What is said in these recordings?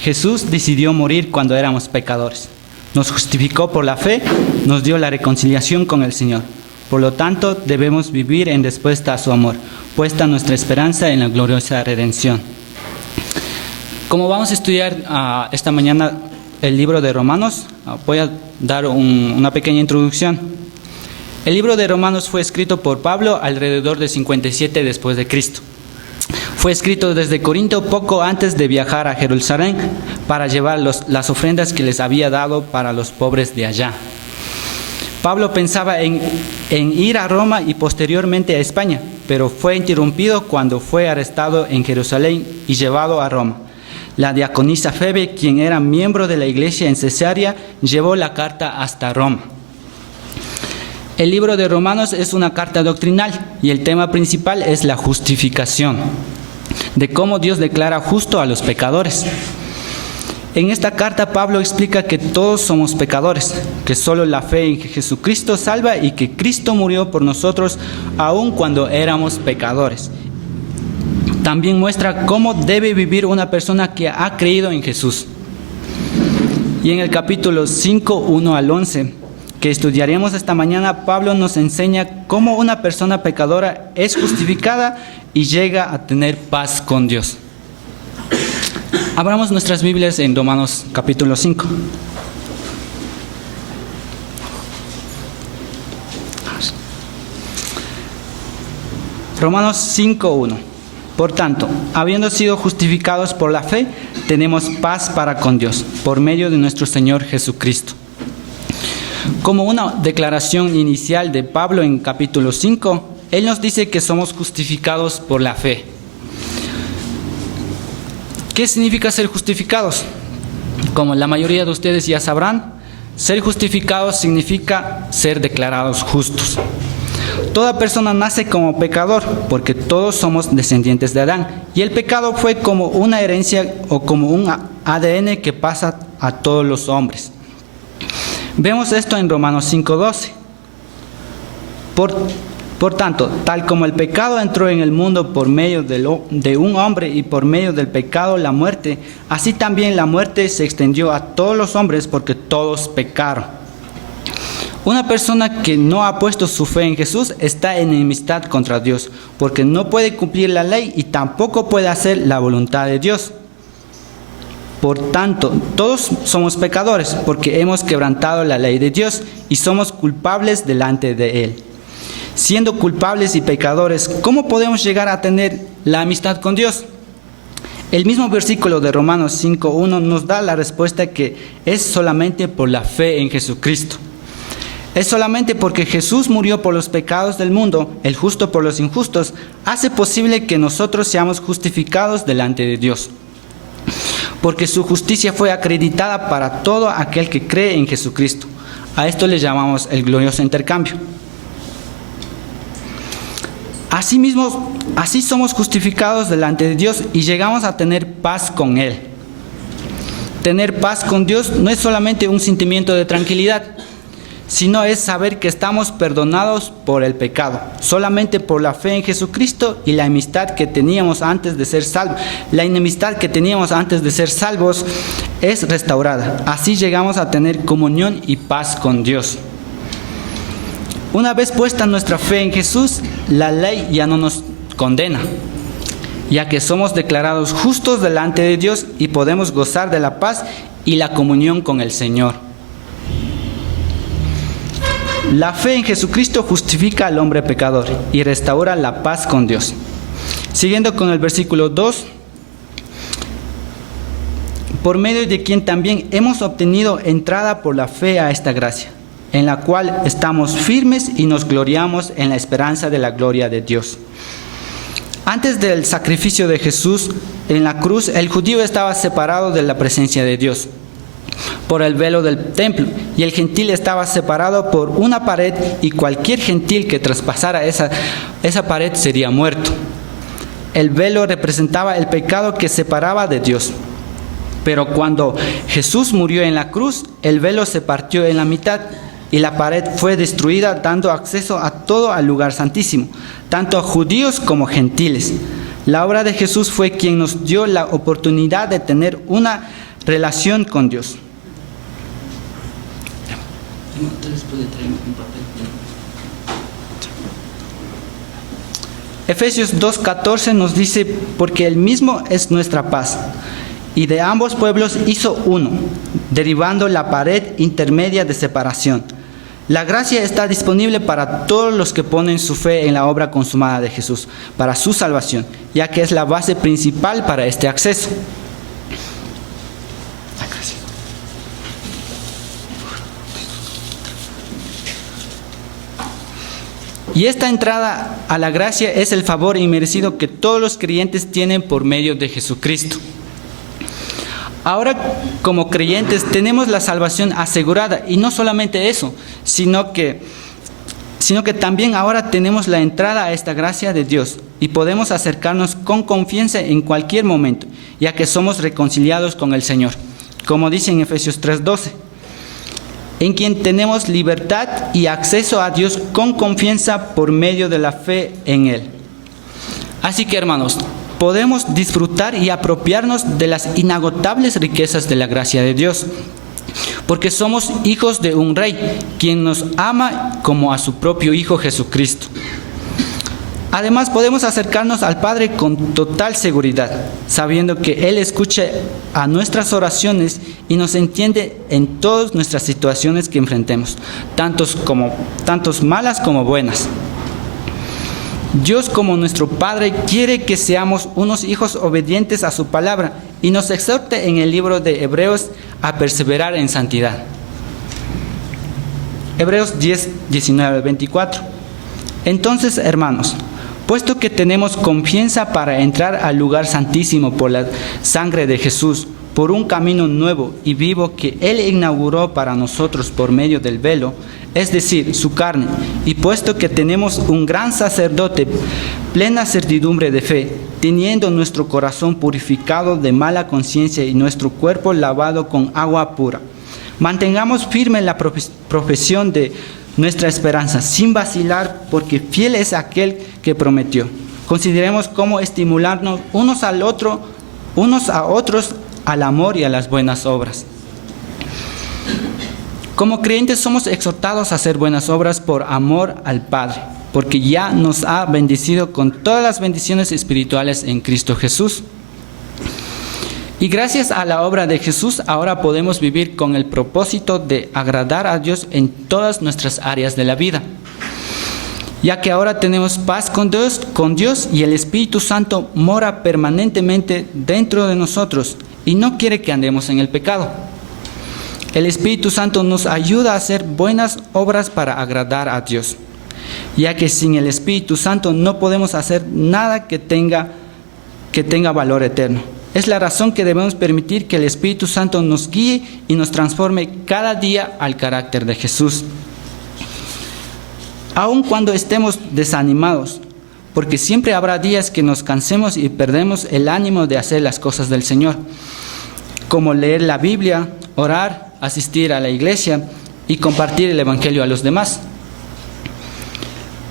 Jesús decidió morir cuando éramos pecadores. Nos justificó por la fe, nos dio la reconciliación con el Señor. Por lo tanto, debemos vivir en respuesta a su amor, puesta nuestra esperanza en la gloriosa redención. Como vamos a estudiar esta mañana el libro de Romanos, voy a dar una pequeña introducción. El libro de Romanos fue escrito por Pablo alrededor de 57 después de Cristo. Fue escrito desde Corinto poco antes de viajar a Jerusalén para llevar las ofrendas que les había dado para los pobres de allá. Pablo pensaba en ir a Roma y posteriormente a España, pero fue interrumpido cuando fue arrestado en Jerusalén y llevado a Roma. La diaconisa Febe, quien era miembro de la iglesia en Cesarea, llevó la carta hasta Roma. El libro de Romanos es una carta doctrinal y el tema principal es la justificación, de cómo Dios declara justo a los pecadores. En esta carta Pablo explica que todos somos pecadores, que solo la fe en Jesucristo salva y que Cristo murió por nosotros aun cuando éramos pecadores. También muestra cómo debe vivir una persona que ha creído en Jesús. Y en el capítulo 5, 1 al 11, que estudiaremos esta mañana, Pablo nos enseña cómo una persona pecadora es justificada y llega a tener paz con Dios. Abramos nuestras Biblias en Romanos capítulo 5. Romanos 5:1. Por tanto, habiendo sido justificados por la fe, tenemos paz para con Dios, por medio de nuestro Señor Jesucristo. Como una declaración inicial de Pablo en capítulo 5, él nos dice que somos justificados por la fe. ¿Qué significa ser justificados? Como la mayoría de ustedes ya sabrán, ser justificados significa ser declarados justos. Toda persona nace como pecador porque todos somos descendientes de Adán y el pecado fue como una herencia o como un ADN que pasa a todos los hombres. Vemos esto en Romanos 5:12. Por tanto, tal como el pecado entró en el mundo por medio de un hombre y por medio del pecado la muerte, así también la muerte se extendió a todos los hombres porque todos pecaron. Una persona que no ha puesto su fe en Jesús está en enemistad contra Dios, porque no puede cumplir la ley y tampoco puede hacer la voluntad de Dios. Por tanto, todos somos pecadores porque hemos quebrantado la ley de Dios y somos culpables delante de Él. Siendo culpables y pecadores, ¿cómo podemos llegar a tener la amistad con Dios? El mismo versículo de Romanos 5:1 nos da la respuesta que es solamente por la fe en Jesucristo. Es solamente porque Jesús murió por los pecados del mundo, el justo por los injustos, hace posible que nosotros seamos justificados delante de Dios. Porque su justicia fue acreditada para todo aquel que cree en Jesucristo. A esto le llamamos el glorioso intercambio. Asimismo, así somos justificados delante de Dios y llegamos a tener paz con Él. Tener paz con Dios no es solamente un sentimiento de tranquilidad, sino es saber que estamos perdonados por el pecado, solamente por la fe en Jesucristo y la amistad que teníamos antes de ser salvos. La enemistad que teníamos antes de ser salvos es restaurada. Así llegamos a tener comunión y paz con Dios. Una vez puesta nuestra fe en Jesús, la ley ya no nos condena, ya que somos declarados justos delante de Dios y podemos gozar de la paz y la comunión con el Señor. La fe en Jesucristo justifica al hombre pecador y restaura la paz con Dios. Siguiendo con el versículo 2, por medio de quien también hemos obtenido entrada por la fe a esta gracia, en la cual estamos firmes y nos gloriamos en la esperanza de la gloria de Dios. Antes del sacrificio de Jesús en la cruz, el judío estaba separado de la presencia de Dios por el velo del templo, y el gentil estaba separado por una pared, y cualquier gentil que traspasara esa pared sería muerto. El velo representaba el pecado que separaba de Dios. Pero cuando Jesús murió en la cruz, el velo se partió en la mitad y la pared fue destruida, dando acceso a todo al lugar santísimo, tanto a judíos como gentiles. La obra de Jesús fue quien nos dio la oportunidad de tener una relación con Dios. Efesios 2:14 nos dice, porque Él mismo es nuestra paz, y de ambos pueblos hizo uno, derribando la pared intermedia de separación. La gracia está disponible para todos los que ponen su fe en la obra consumada de Jesús, para su salvación, ya que es la base principal para este acceso. Y esta entrada a la gracia es el favor inmerecido que todos los creyentes tienen por medio de Jesucristo. Ahora, como creyentes, tenemos la salvación asegurada, y no solamente eso, sino que también ahora tenemos la entrada a esta gracia de Dios y podemos acercarnos con confianza en cualquier momento, ya que somos reconciliados con el Señor, como dice en Efesios 3:12, en quien tenemos libertad y acceso a Dios con confianza por medio de la fe en Él. Así que, hermanos, podemos disfrutar y apropiarnos de las inagotables riquezas de la gracia de Dios, porque somos hijos de un Rey, quien nos ama como a su propio Hijo Jesucristo. Además, podemos acercarnos al Padre con total seguridad, sabiendo que Él escucha a nuestras oraciones y nos entiende en todas nuestras situaciones que enfrentemos, tantos malas como buenas. Dios, como nuestro Padre, quiere que seamos unos hijos obedientes a su palabra y nos exhorta en el libro de Hebreos a perseverar en santidad. Hebreos 10:19-24. Entonces, hermanos, puesto que tenemos confianza para entrar al lugar santísimo por la sangre de Jesús, por un camino nuevo y vivo que Él inauguró para nosotros por medio del velo, es decir, su carne, y puesto que tenemos un gran sacerdote, plena certidumbre de fe, teniendo nuestro corazón purificado de mala conciencia y nuestro cuerpo lavado con agua pura, mantengamos firme la profesión de nuestra esperanza, sin vacilar, porque fiel es aquel que prometió. Consideremos cómo estimularnos unos a otros al amor y a las buenas obras. Como creyentes somos exhortados a hacer buenas obras por amor al Padre, porque ya nos ha bendecido con todas las bendiciones espirituales en Cristo Jesús. Y gracias a la obra de Jesús, ahora podemos vivir con el propósito de agradar a Dios en todas nuestras áreas de la vida, ya que ahora tenemos paz con Dios y el Espíritu Santo mora permanentemente dentro de nosotros y no quiere que andemos en el pecado. El Espíritu Santo nos ayuda a hacer buenas obras para agradar a Dios, ya que sin el Espíritu Santo no podemos hacer nada que tenga valor eterno. Es la razón que debemos permitir que el Espíritu Santo nos guíe y nos transforme cada día al carácter de Jesús. Aun cuando estemos desanimados, porque siempre habrá días que nos cansemos y perdemos el ánimo de hacer las cosas del Señor, como leer la Biblia, orar, asistir a la iglesia y compartir el Evangelio a los demás.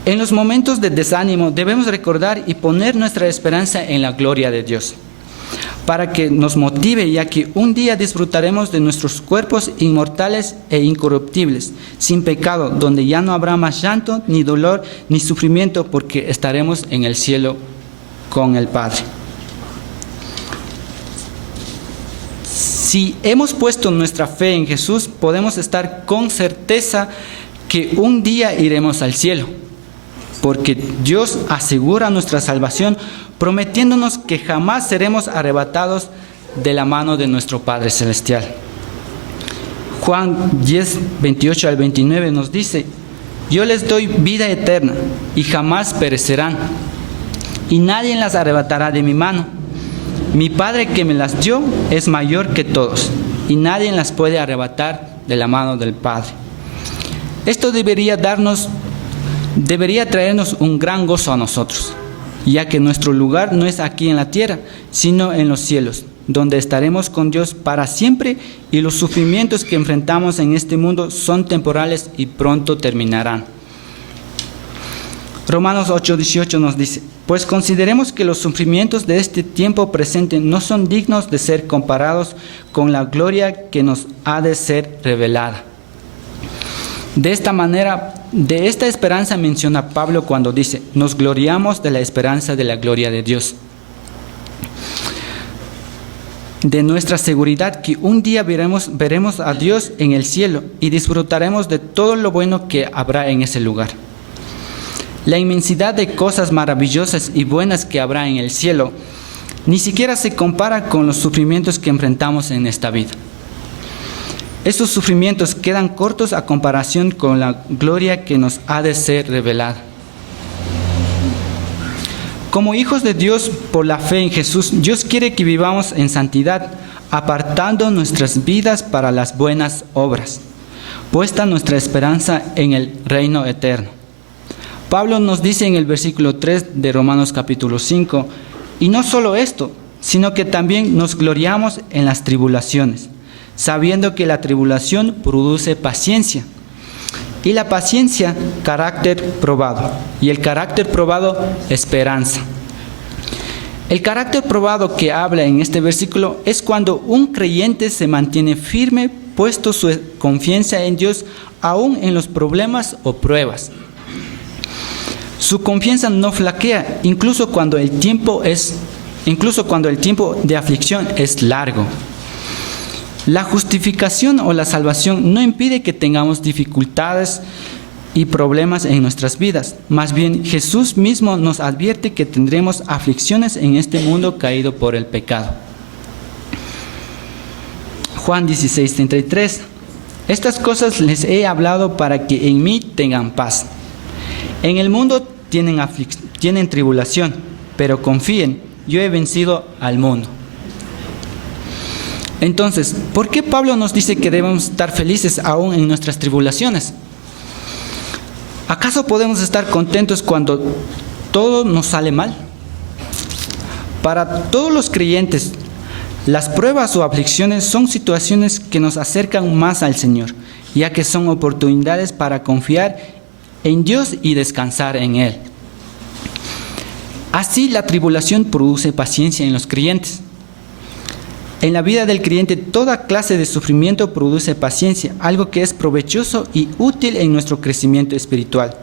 En los momentos de desánimo debemos recordar y poner nuestra esperanza en la gloria de Dios, para que nos motive, ya que un día disfrutaremos de nuestros cuerpos inmortales e incorruptibles, sin pecado, donde ya no habrá más llanto, ni dolor, ni sufrimiento, porque estaremos en el cielo con el Padre. Si hemos puesto nuestra fe en Jesús, podemos estar con certeza que un día iremos al cielo, porque Dios asegura nuestra salvación, prometiéndonos que jamás seremos arrebatados de la mano de nuestro Padre Celestial. Juan 10:28-29 nos dice: yo les doy vida eterna y jamás perecerán, y nadie las arrebatará de mi mano. Mi Padre que me las dio es mayor que todos, y nadie las puede arrebatar de la mano del Padre. Esto debería traernos un gran gozo a nosotros, ya que nuestro lugar no es aquí en la tierra, sino en los cielos, donde estaremos con Dios para siempre, y los sufrimientos que enfrentamos en este mundo son temporales y pronto terminarán. Romanos 8:18 nos dice: pues consideremos que los sufrimientos de este tiempo presente no son dignos de ser comparados con la gloria que nos ha de ser revelada. De esta manera, de esta esperanza menciona Pablo cuando dice: nos gloriamos de la esperanza de la gloria de Dios. De nuestra seguridad que un día veremos a Dios en el cielo y disfrutaremos de todo lo bueno que habrá en ese lugar. La inmensidad de cosas maravillosas y buenas que habrá en el cielo ni siquiera se compara con los sufrimientos que enfrentamos en esta vida. Esos sufrimientos quedan cortos a comparación con la gloria que nos ha de ser revelada. Como hijos de Dios por la fe en Jesús, Dios quiere que vivamos en santidad, apartando nuestras vidas para las buenas obras, puesta nuestra esperanza en el reino eterno. Pablo nos dice en el versículo 3 de Romanos capítulo 5, y no solo esto, sino que también nos gloriamos en las tribulaciones, sabiendo que la tribulación produce paciencia, y la paciencia, carácter probado, y el carácter probado, esperanza. El carácter probado que habla en este versículo es cuando un creyente se mantiene firme, puesto su confianza en Dios, aún en los problemas o pruebas. Su confianza no flaquea, incluso cuando el tiempo de aflicción es largo. La justificación o la salvación no impide que tengamos dificultades y problemas en nuestras vidas. Más bien, Jesús mismo nos advierte que tendremos aflicciones en este mundo caído por el pecado. Juan 16:33. Estas cosas les he hablado para que en mí tengan paz. En el mundo tienen tribulación, pero confíen, yo he vencido al mundo. Entonces, ¿por qué Pablo nos dice que debemos estar felices aún en nuestras tribulaciones? ¿Acaso podemos estar contentos cuando todo nos sale mal? Para todos los creyentes, las pruebas o aflicciones son situaciones que nos acercan más al Señor, ya que son oportunidades para confiar en Dios y descansar en Él. Así, la tribulación produce paciencia en los creyentes. En la vida del creyente, toda clase de sufrimiento produce paciencia, algo que es provechoso y útil en nuestro crecimiento espiritual.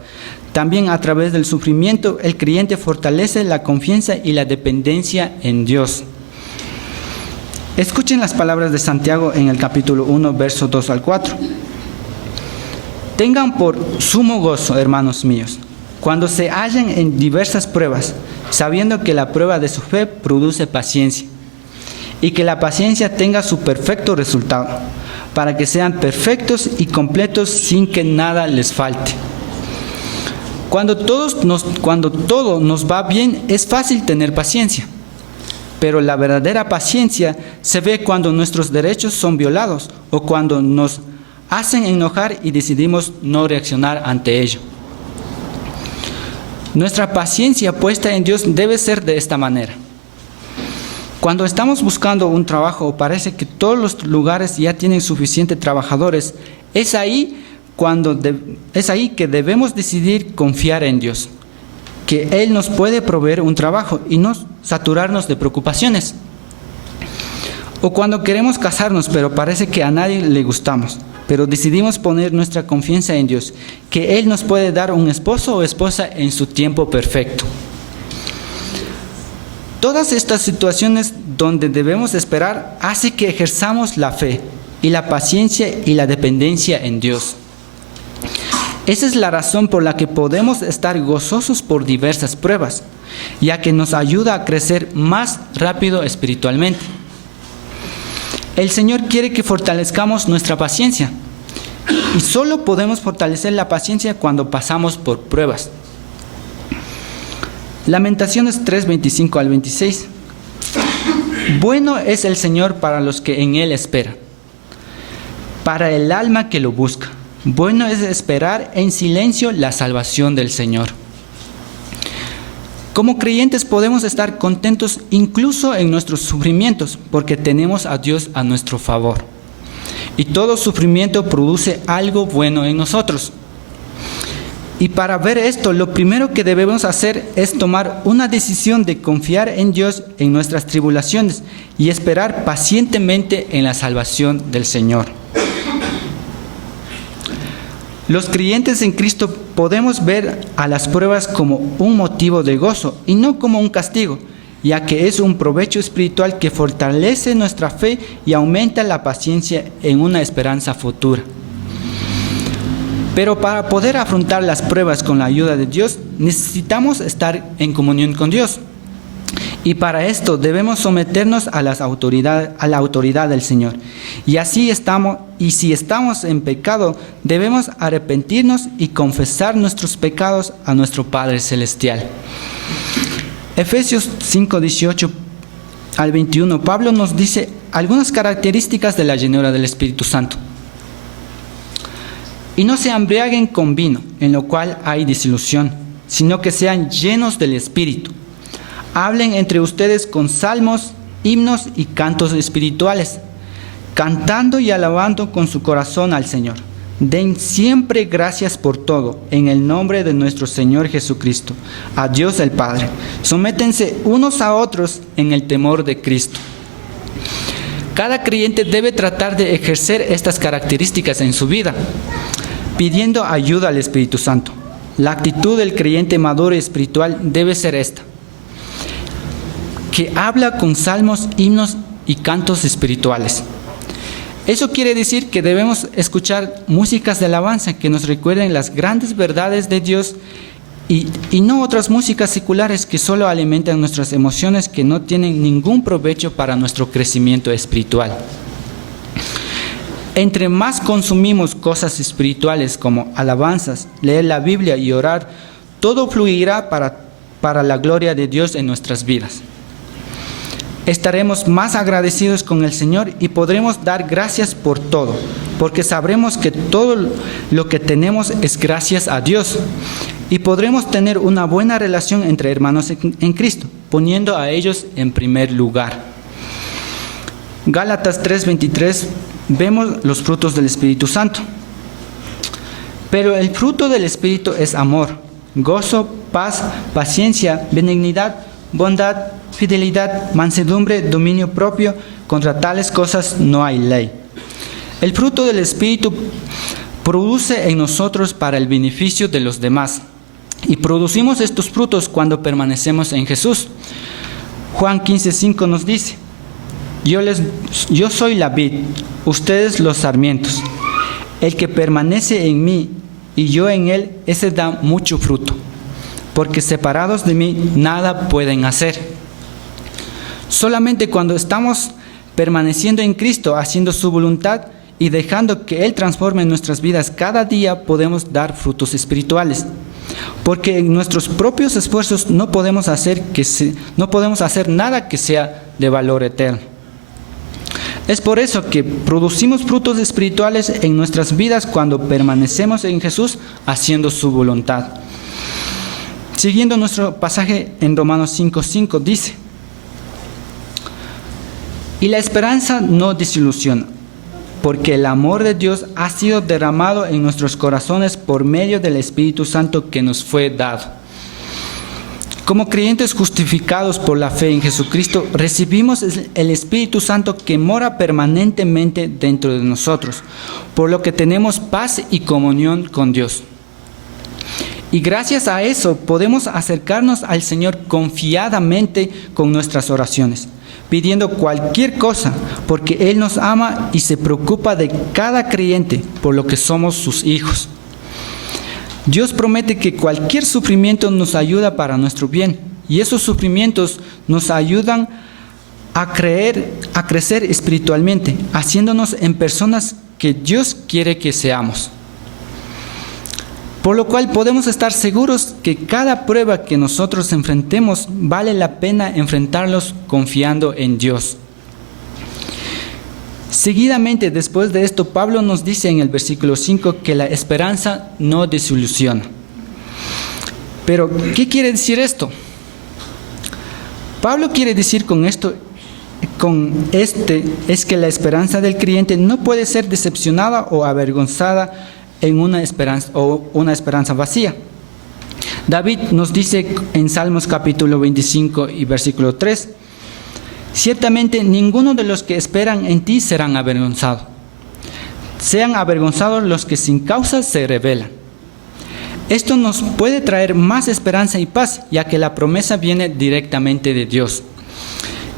También a través del sufrimiento, el creyente fortalece la confianza y la dependencia en Dios. Escuchen las palabras de Santiago en el capítulo 1, versos 2 al 4. Tengan por sumo gozo, hermanos míos, cuando se hallen en diversas pruebas, sabiendo que la prueba de su fe produce paciencia, y que la paciencia tenga su perfecto resultado, para que sean perfectos y completos sin que nada les falte. Cuando todo nos va bien, es fácil tener paciencia, pero la verdadera paciencia se ve cuando nuestros derechos son violados o cuando nos hacen enojar y decidimos no reaccionar ante ello. Nuestra paciencia puesta en Dios debe ser de esta manera. Cuando estamos buscando un trabajo o parece que todos los lugares ya tienen suficientes trabajadores, es ahí que debemos decidir confiar en Dios, que Él nos puede proveer un trabajo y no saturarnos de preocupaciones. O cuando queremos casarnos, pero parece que a nadie le gustamos, pero decidimos poner nuestra confianza en Dios, que Él nos puede dar un esposo o esposa en su tiempo perfecto. Todas estas situaciones donde debemos esperar hace que ejerzamos la fe y la paciencia y la dependencia en Dios. Esa es la razón por la que podemos estar gozosos por diversas pruebas, ya que nos ayuda a crecer más rápido espiritualmente. El Señor quiere que fortalezcamos nuestra paciencia, y solo podemos fortalecer la paciencia cuando pasamos por pruebas. Lamentaciones 3:25 al 26. Bueno es el Señor para los que en Él esperan, para el alma que lo busca. Bueno es esperar en silencio la salvación del Señor. Como creyentes podemos estar contentos incluso en nuestros sufrimientos, porque tenemos a Dios a nuestro favor. Y todo sufrimiento produce algo bueno en nosotros. Y para ver esto, lo primero que debemos hacer es tomar una decisión de confiar en Dios en nuestras tribulaciones y esperar pacientemente en la salvación del Señor. Los creyentes en Cristo podemos ver a las pruebas como un motivo de gozo y no como un castigo, ya que es un provecho espiritual que fortalece nuestra fe y aumenta la paciencia en una esperanza futura. Pero para poder afrontar las pruebas con la ayuda de Dios, necesitamos estar en comunión con Dios. Y para esto debemos someternos a la autoridad del Señor. Y si estamos en pecado, debemos arrepentirnos y confesar nuestros pecados a nuestro Padre Celestial. Efesios 5:18 al 21, Pablo nos dice algunas características de la llenura del Espíritu Santo. Y no se embriaguen con vino, en lo cual hay disolución, sino que sean llenos del Espíritu. Hablen entre ustedes con salmos, himnos y cantos espirituales, cantando y alabando con su corazón al Señor. Den siempre gracias por todo, en el nombre de nuestro Señor Jesucristo, a Dios el Padre. Sométense unos a otros en el temor de Cristo. Cada creyente debe tratar de ejercer estas características en su vida, pidiendo ayuda al Espíritu Santo. La actitud del creyente maduro y espiritual debe ser esta: que habla con salmos, himnos y cantos espirituales. Eso quiere decir que debemos escuchar músicas de alabanza que nos recuerden las grandes verdades de Dios y no otras músicas seculares que solo alimentan nuestras emociones, que no tienen ningún provecho para nuestro crecimiento espiritual. Entre más consumimos cosas espirituales como alabanzas, leer la Biblia y orar, todo fluirá para la gloria de Dios en nuestras vidas. Estaremos más agradecidos con el Señor y podremos dar gracias por todo, porque sabremos que todo lo que tenemos es gracias a Dios. Y podremos tener una buena relación entre hermanos en Cristo, poniendo a ellos en primer lugar. Gálatas 3:23, vemos los frutos del Espíritu Santo. Pero el fruto del Espíritu es amor, gozo, paz, paciencia, benignidad, bondad, fidelidad, mansedumbre, dominio propio. Contra tales cosas no hay ley. El fruto del Espíritu produce en nosotros para el beneficio de los demás. Y producimos estos frutos cuando permanecemos en Jesús. Juan 15:5 nos dice: Yo soy la vid, ustedes los sarmientos. El que permanece en mí y yo en él, ese da mucho fruto, porque separados de mí nada pueden hacer. Solamente cuando estamos permaneciendo en Cristo, haciendo su voluntad y dejando que Él transforme nuestras vidas cada día, podemos dar frutos espirituales. Porque en nuestros propios esfuerzos no podemos hacer nada que sea de valor eterno. Es por eso que producimos frutos espirituales en nuestras vidas cuando permanecemos en Jesús haciendo su voluntad. Siguiendo nuestro pasaje en Romanos 5:5 dice: y la esperanza no desilusiona, porque el amor de Dios ha sido derramado en nuestros corazones por medio del Espíritu Santo que nos fue dado. Como creyentes justificados por la fe en Jesucristo, recibimos el Espíritu Santo que mora permanentemente dentro de nosotros, por lo que tenemos paz y comunión con Dios. Y gracias a eso podemos acercarnos al Señor confiadamente con nuestras oraciones, pidiendo cualquier cosa, porque Él nos ama y se preocupa de cada creyente, por lo que somos sus hijos. Dios promete que cualquier sufrimiento nos ayuda para nuestro bien, y esos sufrimientos nos ayudan a crecer espiritualmente, haciéndonos en personas que Dios quiere que seamos. Por lo cual podemos estar seguros que cada prueba que nosotros enfrentemos vale la pena enfrentarlos confiando en Dios. Seguidamente, después de esto, Pablo nos dice en el versículo 5 que la esperanza no desilusiona. Pero, ¿qué quiere decir esto? Pablo quiere decir es que la esperanza del creyente no puede ser decepcionada o avergonzada en una esperanza vacía. David nos dice en Salmos capítulo 25 y versículo 3, ciertamente ninguno de los que esperan en ti serán avergonzados. Sean avergonzados los que sin causa se rebelan. Esto nos puede traer más esperanza y paz, ya que la promesa viene directamente de Dios.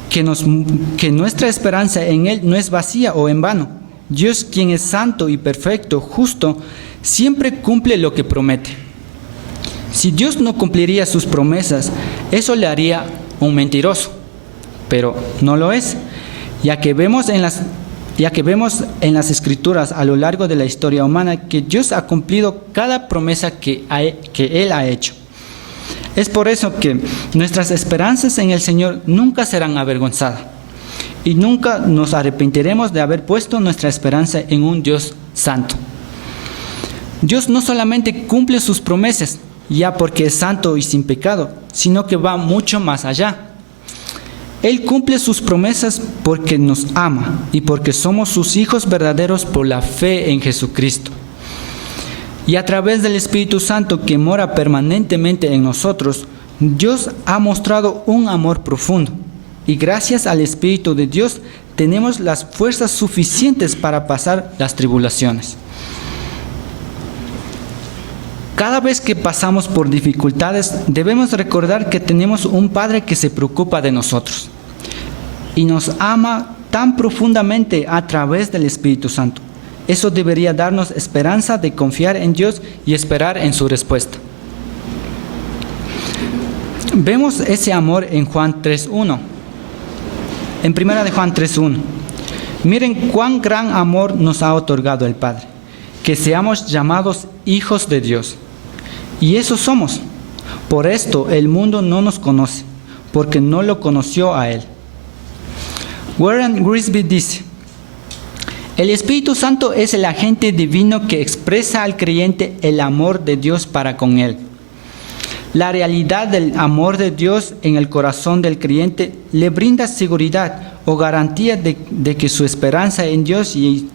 Que nuestra esperanza en Él no es vacía o en vano. Dios, quien es santo y perfecto, justo, siempre cumple lo que promete. Si Dios no cumpliría sus promesas, eso le haría un mentiroso, pero no lo es, ya que vemos en las Escrituras a lo largo de la historia humana que Dios ha cumplido cada promesa que Él ha hecho. Es por eso que nuestras esperanzas en el Señor nunca serán avergonzadas y nunca nos arrepentiremos de haber puesto nuestra esperanza en un Dios santo. Dios no solamente cumple sus promesas, ya porque es santo y sin pecado, sino que va mucho más allá. Él cumple sus promesas porque nos ama y porque somos sus hijos verdaderos por la fe en Jesucristo. Y a través del Espíritu Santo que mora permanentemente en nosotros, Dios ha mostrado un amor profundo. Y gracias al Espíritu de Dios tenemos las fuerzas suficientes para pasar las tribulaciones. Cada vez que pasamos por dificultades, debemos recordar que tenemos un Padre que se preocupa de nosotros y nos ama tan profundamente a través del Espíritu Santo. Eso debería darnos esperanza de confiar en Dios y esperar en su respuesta. Vemos ese amor en Juan 3:1. En 1 de Juan 3:1. Miren cuán gran amor nos ha otorgado el Padre, que seamos llamados hijos de Dios. Y eso somos. Por esto el mundo no nos conoce, porque no lo conoció a Él. Warren Wiersbe dice, el Espíritu Santo es el agente divino que expresa al creyente el amor de Dios para con él. La realidad del amor de Dios en el corazón del creyente le brinda seguridad o garantía de que su esperanza en Dios y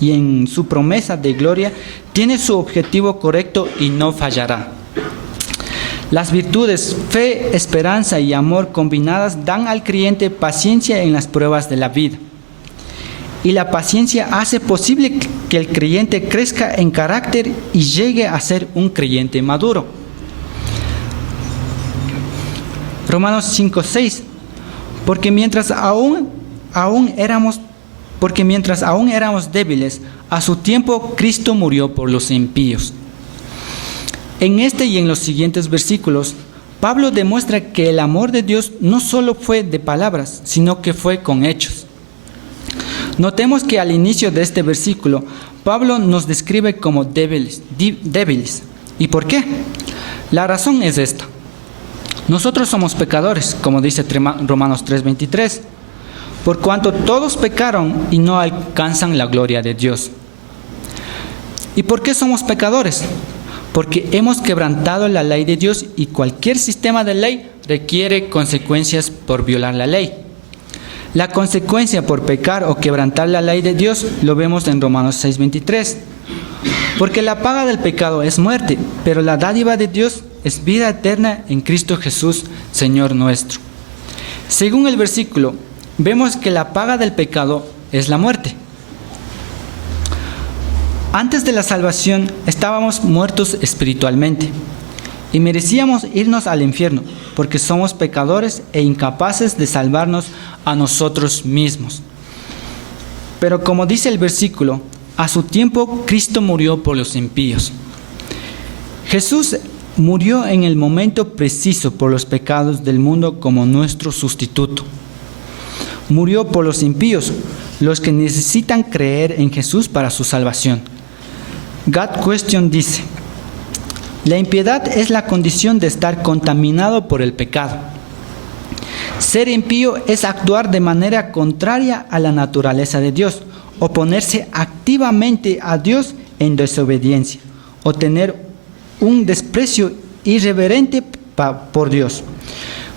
en su promesa de gloria tiene su objetivo correcto y no fallará. Las virtudes, fe, esperanza y amor combinadas dan al creyente paciencia en las pruebas de la vida. Y la paciencia hace posible que el creyente crezca en carácter y llegue a ser un creyente maduro. Romanos 5:6. Porque mientras aún éramos débiles, a su tiempo Cristo murió por los impíos. En este y en los siguientes versículos, Pablo demuestra que el amor de Dios no solo fue de palabras, sino que fue con hechos. Notemos que al inicio de este versículo, Pablo nos describe como débiles. ¿Y por qué? La razón es esta. Nosotros somos pecadores, como dice Romanos 3:23, por cuanto todos pecaron y no alcanzan la gloria de Dios. ¿Y por qué somos pecadores? Porque hemos quebrantado la ley de Dios y cualquier sistema de ley requiere consecuencias por violar la ley. La consecuencia por pecar o quebrantar la ley de Dios lo vemos en Romanos 6:23. Porque la paga del pecado es muerte, pero la dádiva de Dios es vida eterna en Cristo Jesús, Señor nuestro. Según el versículo, vemos que la paga del pecado es la muerte. Antes de la salvación estábamos muertos espiritualmente y merecíamos irnos al infierno porque somos pecadores e incapaces de salvarnos a nosotros mismos. Pero como dice el versículo, a su tiempo Cristo murió por los impíos. Jesús murió en el momento preciso por los pecados del mundo como nuestro sustituto. Murió por los impíos, los que necesitan creer en Jesús para su salvación. God Question dice, la impiedad es la condición de estar contaminado por el pecado. Ser impío es actuar de manera contraria a la naturaleza de Dios, oponerse activamente a Dios en desobediencia, o tener un desprecio irreverente por Dios.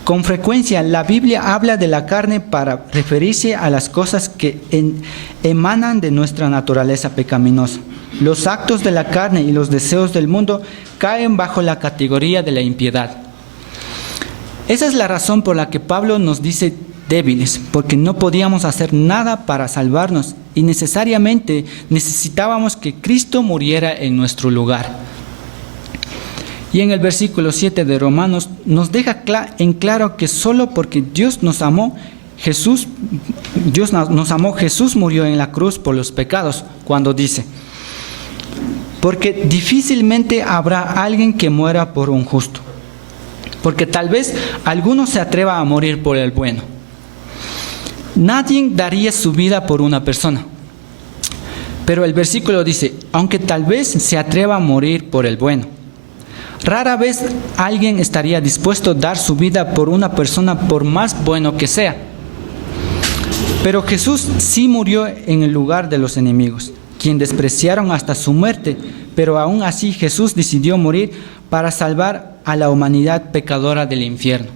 Con frecuencia la Biblia habla de la carne para referirse a las cosas que emanan de nuestra naturaleza pecaminosa. Los actos de la carne y los deseos del mundo caen bajo la categoría de la impiedad. Esa es la razón por la que Pablo nos dice débiles, porque no podíamos hacer nada para salvarnos y necesariamente necesitábamos que Cristo muriera en nuestro lugar. Y en el versículo 7 de Romanos nos deja en claro que solo porque Dios nos amó, Jesús murió en la cruz por los pecados, cuando dice: porque difícilmente habrá alguien que muera por un justo, porque tal vez alguno se atreva a morir por el bueno. Nadie daría su vida por una persona. Pero el versículo dice: aunque tal vez se atreva a morir por el bueno. Rara vez alguien estaría dispuesto a dar su vida por una persona, por más bueno que sea. Pero Jesús sí murió en el lugar de los enemigos, quien despreciaron hasta su muerte, pero aún así Jesús decidió morir para salvar a la humanidad pecadora del infierno.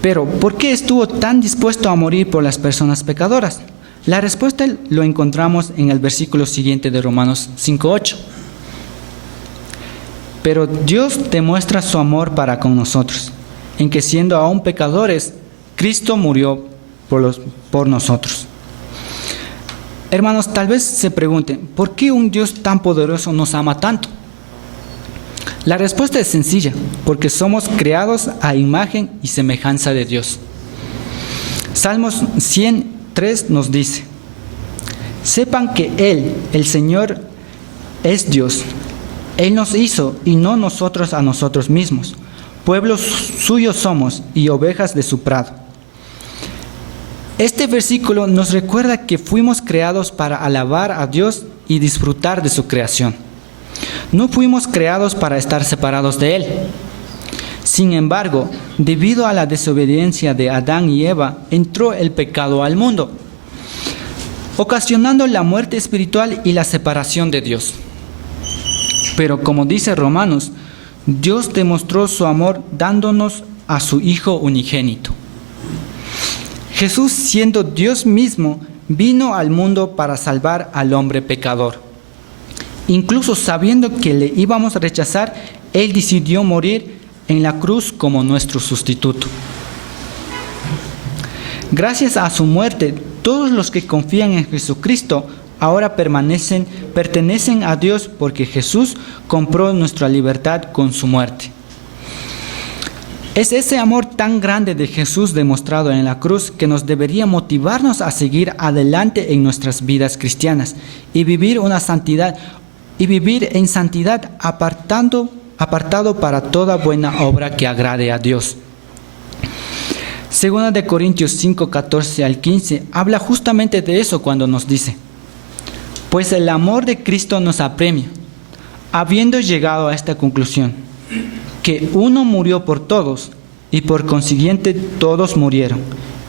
Pero, ¿por qué estuvo tan dispuesto a morir por las personas pecadoras? La respuesta lo encontramos en el versículo siguiente de Romanos 5:8. Pero Dios demuestra su amor para con nosotros, en que siendo aún pecadores, Cristo murió por nosotros. Hermanos, tal vez se pregunten, ¿por qué un Dios tan poderoso nos ama tanto? La respuesta es sencilla: porque somos creados a imagen y semejanza de Dios. Salmos 100:3 nos dice: sepan que Él, el Señor, es Dios. Él nos hizo y no nosotros a nosotros mismos. Pueblos suyos somos y ovejas de su prado. Este versículo nos recuerda que fuimos creados para alabar a Dios y disfrutar de su creación. No fuimos creados para estar separados de Él. Sin embargo, debido a la desobediencia de Adán y Eva, entró el pecado al mundo, ocasionando la muerte espiritual y la separación de Dios. Pero como dice Romanos, Dios demostró su amor dándonos a su Hijo unigénito. Jesús, siendo Dios mismo, vino al mundo para salvar al hombre pecador. Incluso sabiendo que le íbamos a rechazar, Él decidió morir en la cruz como nuestro sustituto. Gracias a su muerte, todos los que confían en Jesucristo ahora pertenecen a Dios, porque Jesús compró nuestra libertad con su muerte. Es ese amor tan grande de Jesús demostrado en la cruz que nos debería motivarnos a seguir adelante en nuestras vidas cristianas y vivir en santidad apartado para toda buena obra que agrade a Dios. Segunda de Corintios 5:14 al 15 habla justamente de eso cuando nos dice: pues el amor de Cristo nos apremia, habiendo llegado a esta conclusión, que uno murió por todos, y por consiguiente todos murieron,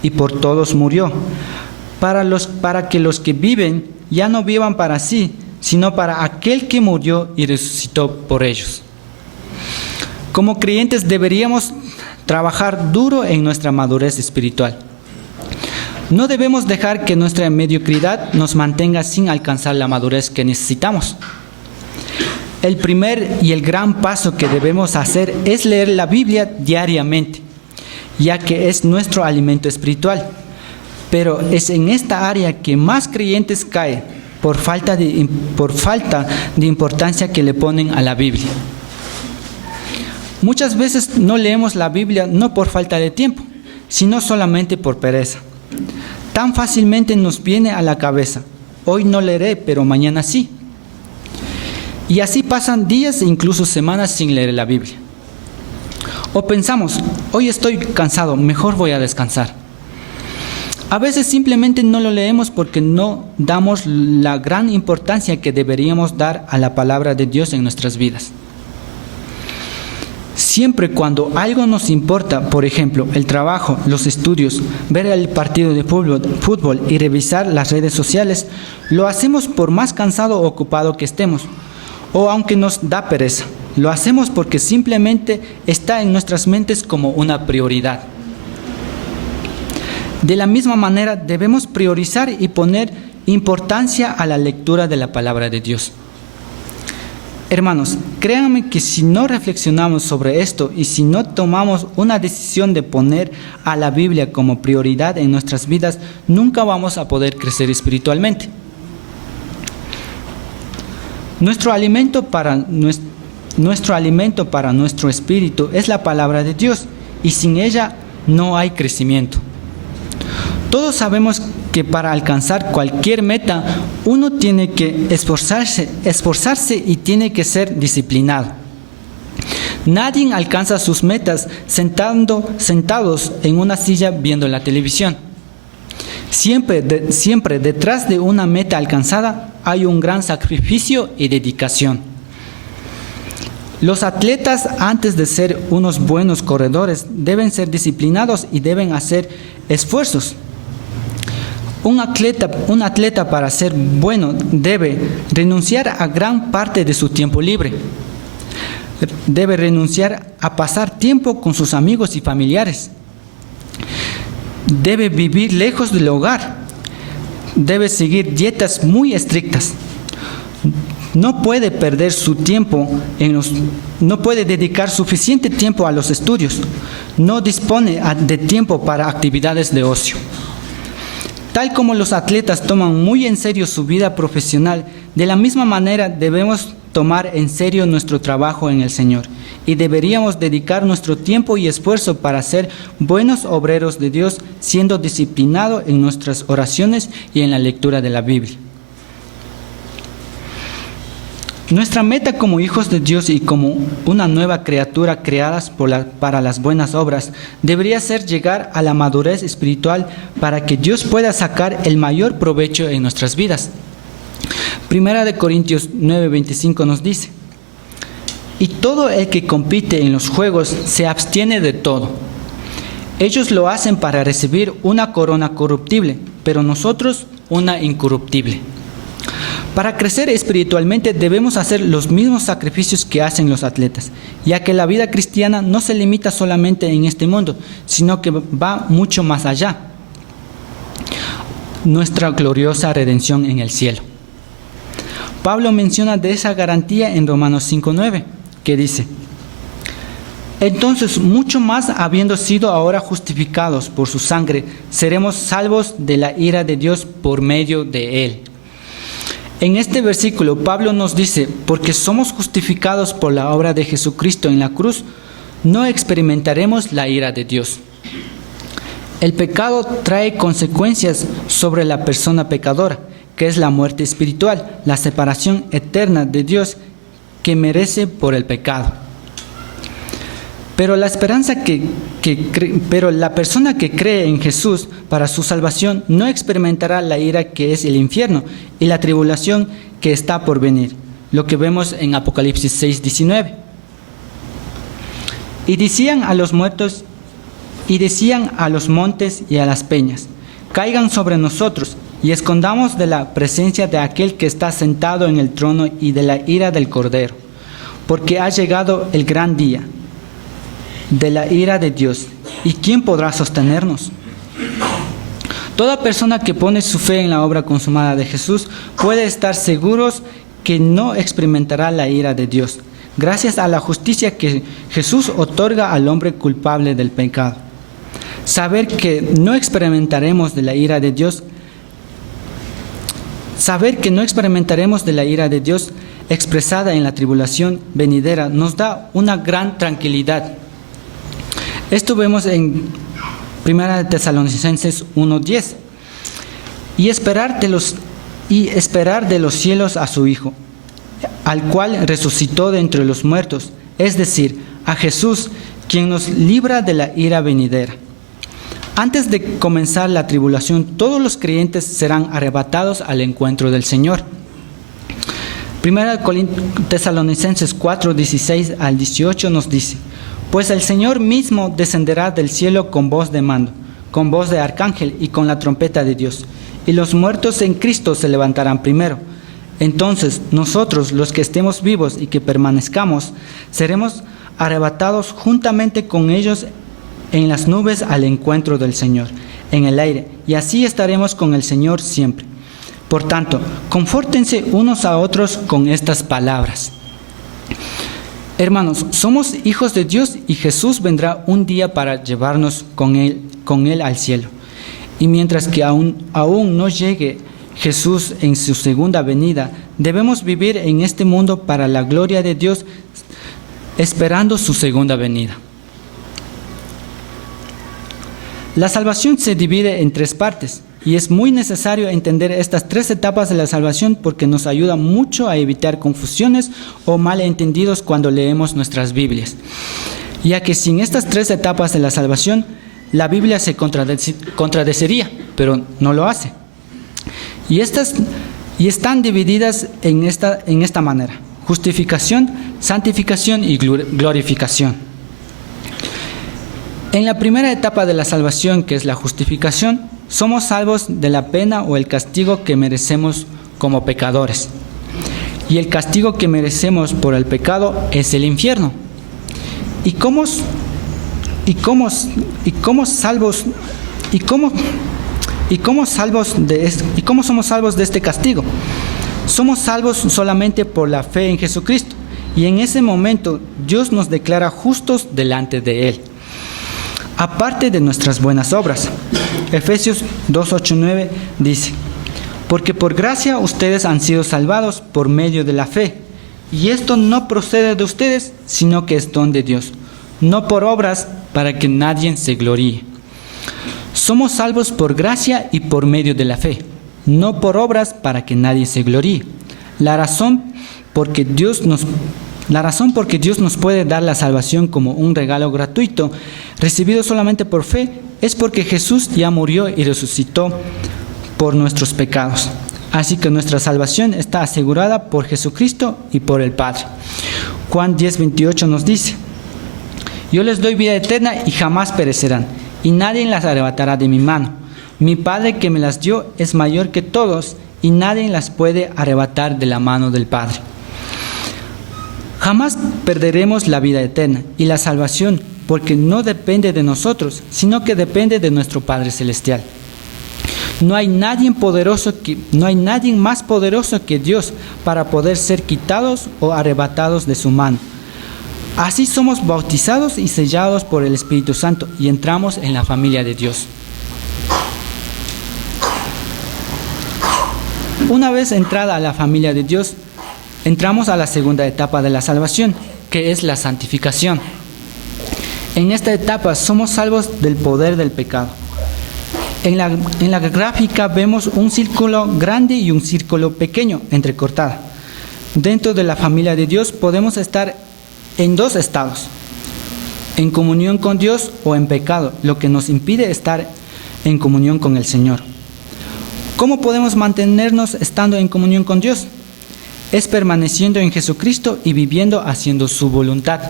y por todos murió, para que los que viven ya no vivan para sí, sino para aquel que murió y resucitó por ellos. Como creyentes deberíamos trabajar duro en nuestra madurez espiritual. No debemos dejar que nuestra mediocridad nos mantenga sin alcanzar la madurez que necesitamos. El primer y el gran paso que debemos hacer es leer la Biblia diariamente, ya que es nuestro alimento espiritual. Pero es en esta área que más creyentes caen por falta de importancia que le ponen a la Biblia. Muchas veces no leemos la Biblia no por falta de tiempo, sino solamente por pereza. Tan fácilmente nos viene a la cabeza: hoy no leeré, pero mañana sí. Y así pasan días e incluso semanas sin leer la Biblia. O pensamos: hoy estoy cansado, mejor voy a descansar. A veces simplemente no lo leemos porque no damos la gran importancia que deberíamos dar a la palabra de Dios en nuestras vidas. Siempre cuando algo nos importa, por ejemplo, el trabajo, los estudios, ver el partido de fútbol y revisar las redes sociales, lo hacemos por más cansado o ocupado que estemos, o aunque nos da pereza. Lo hacemos porque simplemente está en nuestras mentes como una prioridad. De la misma manera, debemos priorizar y poner Importancia a la lectura de la palabra de Dios. Hermanos, créanme que si no reflexionamos sobre esto y si no tomamos una decisión de poner a la Biblia como prioridad en nuestras vidas, nunca vamos a poder crecer espiritualmente. Nuestro alimento para nuestro espíritu es la palabra de Dios, y sin ella no hay crecimiento. Todos sabemos que para alcanzar cualquier meta uno tiene que esforzarse y tiene que ser disciplinado. Nadie alcanza sus metas sentados en una silla viendo la televisión. Siempre detrás de una meta alcanzada hay un gran sacrificio y dedicación. Los atletas, antes de ser unos buenos corredores, deben ser disciplinados y deben hacer esfuerzos. Un atleta para ser bueno debe renunciar a gran parte de su tiempo libre. Debe renunciar a pasar tiempo con sus amigos y familiares. Debe vivir lejos del hogar. Debe seguir dietas muy estrictas. No puede perder su tiempo no puede dedicar suficiente tiempo a los estudios. No dispone de tiempo para actividades de ocio. Tal como los atletas toman muy en serio su vida profesional, de la misma manera debemos tomar en serio nuestro trabajo en el Señor y deberíamos dedicar nuestro tiempo y esfuerzo para ser buenos obreros de Dios, siendo disciplinados en nuestras oraciones y en la lectura de la Biblia. Nuestra meta como hijos de Dios y como una nueva criatura creadas para las buenas obras debería ser llegar a la madurez espiritual para que Dios pueda sacar el mayor provecho en nuestras vidas. Primera de Corintios 9:25 nos dice: y todo el que compite en los juegos se abstiene de todo. Ellos lo hacen para recibir una corona corruptible, pero nosotros una incorruptible. Para crecer espiritualmente debemos hacer los mismos sacrificios que hacen los atletas, ya que la vida cristiana no se limita solamente en este mundo, sino que va mucho más allá. Nuestra gloriosa redención en el cielo. Pablo menciona de esa garantía en Romanos 5:9, que dice: entonces, mucho más habiendo sido ahora justificados por su sangre, seremos salvos de la ira de Dios por medio de él. En este versículo, Pablo nos dice: porque somos justificados por la obra de Jesucristo en la cruz, no experimentaremos la ira de Dios. El pecado trae consecuencias sobre la persona pecadora, que es la muerte espiritual, la separación eterna de Dios que merece por el pecado. Pero la persona que cree en Jesús para su salvación no experimentará la ira que es el infierno y la tribulación que está por venir, lo que vemos en Apocalipsis 6:19. Y decían a los muertos, y decían a los montes y a las peñas: caigan sobre nosotros y escondamos de la presencia de aquel que está sentado en el trono y de la ira del Cordero, porque ha llegado el gran día de la ira de Dios, ¿y quién podrá sostenernos? Toda persona que pone su fe en la obra consumada de Jesús puede estar seguros que no experimentará la ira de Dios, gracias a la justicia que Jesús otorga al hombre culpable del pecado. Saber que no experimentaremos de la ira de Dios expresada en la tribulación venidera nos da una gran tranquilidad. Esto vemos en 1 Tesalonicenses 1:10. Y esperar de los cielos a su Hijo, al cual resucitó de entre los muertos, es decir, a Jesús, quien nos libra de la ira venidera. Antes de comenzar la tribulación, todos los creyentes serán arrebatados al encuentro del Señor. 1 Tesalonicenses 4:16 al 18 nos dice: pues el Señor mismo descenderá del cielo con voz de mando, con voz de arcángel y con la trompeta de Dios, y los muertos en Cristo se levantarán primero. Entonces nosotros, los que estemos vivos y que permanezcamos, seremos arrebatados juntamente con ellos en las nubes al encuentro del Señor, en el aire, y así estaremos con el Señor siempre. Por tanto, confórtense unos a otros con estas palabras. Hermanos, somos hijos de Dios y Jesús vendrá un día para llevarnos con él al cielo. Y mientras que aún no llegue Jesús en su segunda venida, debemos vivir en este mundo para la gloria de Dios, esperando su segunda venida. La salvación se divide en 3 partes y es muy necesario entender estas 3 etapas de la salvación porque nos ayuda mucho a evitar confusiones o malentendidos cuando leemos nuestras Biblias, ya que sin estas 3 etapas de la salvación, la Biblia se contradeciría, pero no lo hace. Y están divididas en esta manera: justificación, santificación y glorificación. En la primera etapa de la salvación, que es la justificación, somos salvos de la pena o el castigo que merecemos como pecadores. Y el castigo que merecemos por el pecado es el infierno. ¿Y cómo somos salvos de este castigo? Somos salvos solamente por la fe en Jesucristo, y en ese momento Dios nos declara justos delante de Él, aparte de nuestras buenas obras. Efesios 2:8-9 dice: porque por gracia ustedes han sido salvados por medio de la fe, y esto no procede de ustedes, sino que es don de Dios, no por obras, para que nadie se gloríe. Somos salvos por gracia y por medio de la fe, no por obras para que nadie se gloríe. La razón porque Dios nos puede dar la salvación como un regalo gratuito, recibido solamente por fe, es porque Jesús ya murió y resucitó por nuestros pecados. Así que nuestra salvación está asegurada por Jesucristo y por el Padre. Juan 10:28 nos dice: yo les doy vida eterna y jamás perecerán, y nadie las arrebatará de mi mano. Mi Padre que me las dio es mayor que todos, y nadie las puede arrebatar de la mano del Padre. Jamás perderemos la vida eterna y la salvación, porque no depende de nosotros, sino que depende de nuestro Padre Celestial. No hay nadie más poderoso que Dios para poder ser quitados o arrebatados de su mano. Así somos bautizados y sellados por el Espíritu Santo y entramos en la familia de Dios. Una vez entrada a la familia de Dios, entramos a la segunda etapa de la salvación, que es la santificación. En esta etapa somos salvos del poder del pecado. En la gráfica vemos un círculo grande y un círculo pequeño entrecortada. Dentro de la familia de Dios podemos estar en 2 estados: en comunión con Dios o en pecado, lo que nos impide estar en comunión con el Señor. ¿Cómo podemos mantenernos estando en comunión con Dios? Es permaneciendo en Jesucristo y viviendo haciendo su voluntad,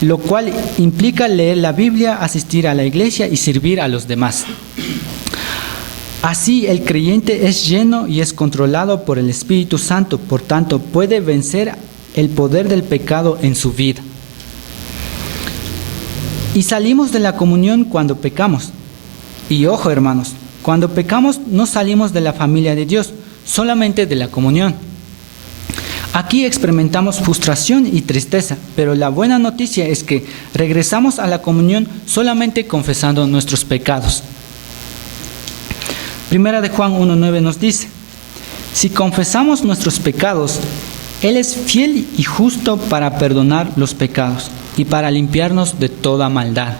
lo cual implica leer la Biblia, asistir a la iglesia y servir a los demás. Así el creyente es lleno y es controlado por el Espíritu Santo, por tanto puede vencer el poder del pecado en su vida. Y salimos de la comunión cuando pecamos. Y ojo, hermanos, cuando pecamos no salimos de la familia de Dios, solamente de la comunión. Aquí experimentamos frustración y tristeza, pero la buena noticia es que regresamos a la comunión solamente confesando nuestros pecados. Primera de Juan 1:9 nos dice: si confesamos nuestros pecados, Él es fiel y justo para perdonar los pecados y para limpiarnos de toda maldad.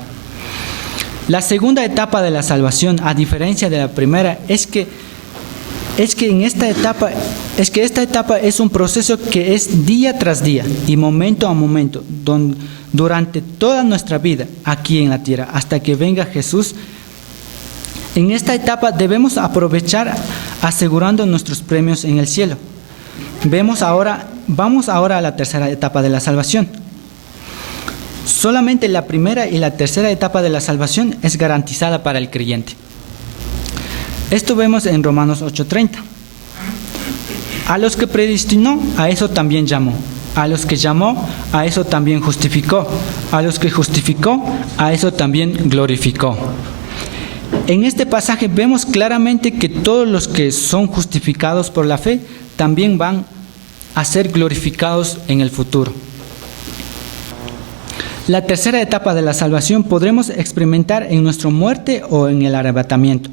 La segunda etapa de la salvación, a diferencia de la primera, es que esta etapa es un proceso que es día tras día y momento a momento, durante toda nuestra vida aquí en la tierra, hasta que venga Jesús. En esta etapa debemos aprovechar asegurando nuestros premios en el cielo. Vamos ahora a la tercera etapa de la salvación. Solamente la primera y la tercera etapa de la salvación es garantizada para el creyente. Esto vemos en Romanos 8:30. A los que predestinó, a eso también llamó. A los que llamó, a eso también justificó. A los que justificó, a eso también glorificó. En este pasaje vemos claramente que todos los que son justificados por la fe también van a ser glorificados en el futuro. La tercera etapa de la salvación podremos experimentar en nuestra muerte o en el arrebatamiento.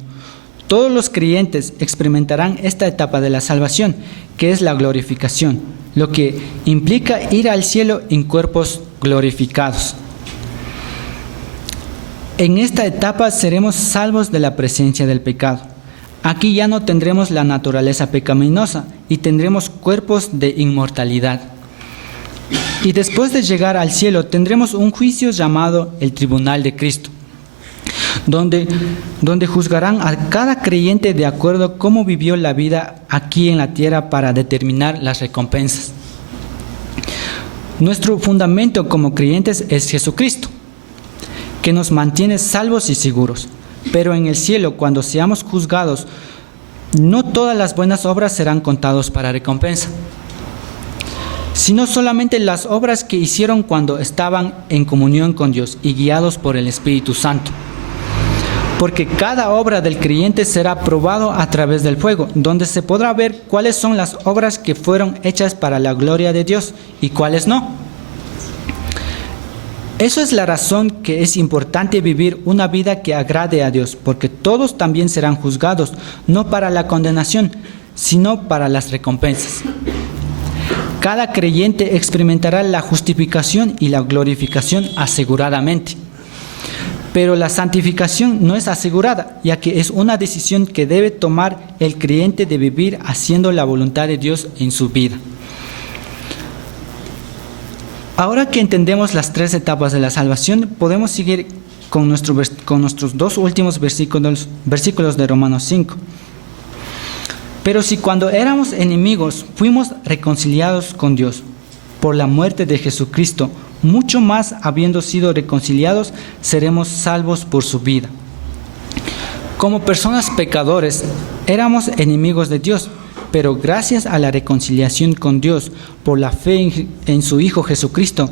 Todos los creyentes experimentarán esta etapa de la salvación, que es la glorificación, lo que implica ir al cielo en cuerpos glorificados. En esta etapa seremos salvos de la presencia del pecado. Aquí ya no tendremos la naturaleza pecaminosa y tendremos cuerpos de inmortalidad. Y después de llegar al cielo tendremos un juicio llamado el Tribunal de Cristo, donde juzgarán a cada creyente de acuerdo a cómo vivió la vida aquí en la tierra para determinar las recompensas. Nuestro fundamento como creyentes es Jesucristo, que nos mantiene salvos y seguros. Pero en el cielo, cuando seamos juzgados, no todas las buenas obras serán contados para recompensa, sino solamente las obras que hicieron cuando estaban en comunión con Dios y guiados por el Espíritu Santo. Porque cada obra del creyente será probado a través del fuego, donde se podrá ver cuáles son las obras que fueron hechas para la gloria de Dios y cuáles no. Eso es la razón que es importante vivir una vida que agrade a Dios, porque todos también serán juzgados, no para la condenación, sino para las recompensas. Cada creyente experimentará la justificación y la glorificación aseguradamente. Pero la santificación no es asegurada, ya que es una decisión que debe tomar el creyente de vivir haciendo la voluntad de Dios en su vida. Ahora que entendemos las tres etapas de la salvación, podemos seguir con nuestros dos últimos versículos de Romanos 5. Pero si cuando éramos enemigos fuimos reconciliados con Dios por la muerte de Jesucristo, mucho más habiendo sido reconciliados, seremos salvos por su vida. Como personas pecadores, éramos enemigos de Dios, pero gracias a la reconciliación con Dios por la fe en su Hijo Jesucristo,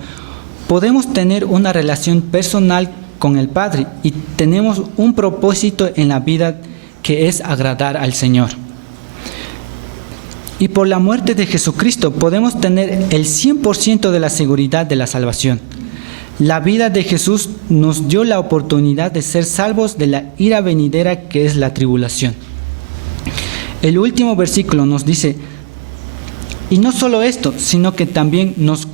podemos tener una relación personal con el Padre y tenemos un propósito en la vida que es agradar al Señor. Y por la muerte de Jesucristo podemos tener el 100% de la seguridad de la salvación. La vida de Jesús nos dio la oportunidad de ser salvos de la ira venidera que es la tribulación. El último versículo nos dice, y no solo esto, sino que también nos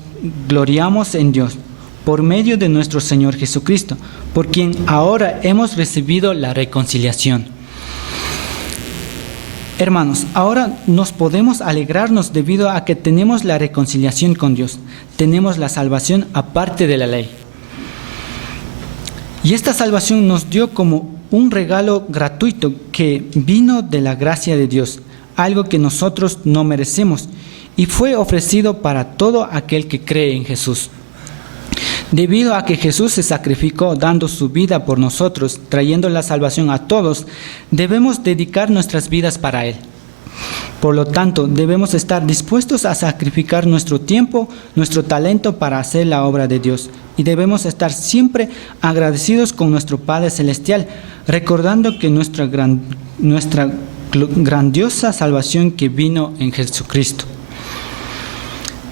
gloriamos en Dios, por medio de nuestro Señor Jesucristo, por quien ahora hemos recibido la reconciliación. Hermanos, ahora nos podemos alegrarnos debido a que tenemos la reconciliación con Dios, tenemos la salvación aparte de la ley. Y esta salvación nos dio como un regalo gratuito que vino de la gracia de Dios, algo que nosotros no merecemos, y fue ofrecido para todo aquel que cree en Jesús. Debido a que Jesús se sacrificó dando su vida por nosotros, trayendo la salvación a todos, debemos dedicar nuestras vidas para Él. Por lo tanto, debemos estar dispuestos a sacrificar nuestro tiempo, nuestro talento para hacer la obra de Dios. Y debemos estar siempre agradecidos con nuestro Padre Celestial, recordando que nuestra grandiosa salvación que vino en Jesucristo.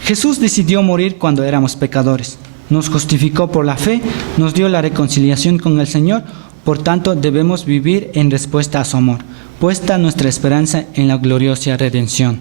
Jesús decidió morir cuando éramos pecadores. Nos justificó por la fe, nos dio la reconciliación con el Señor, por tanto debemos vivir en respuesta a su amor, puesta nuestra esperanza en la gloriosa redención.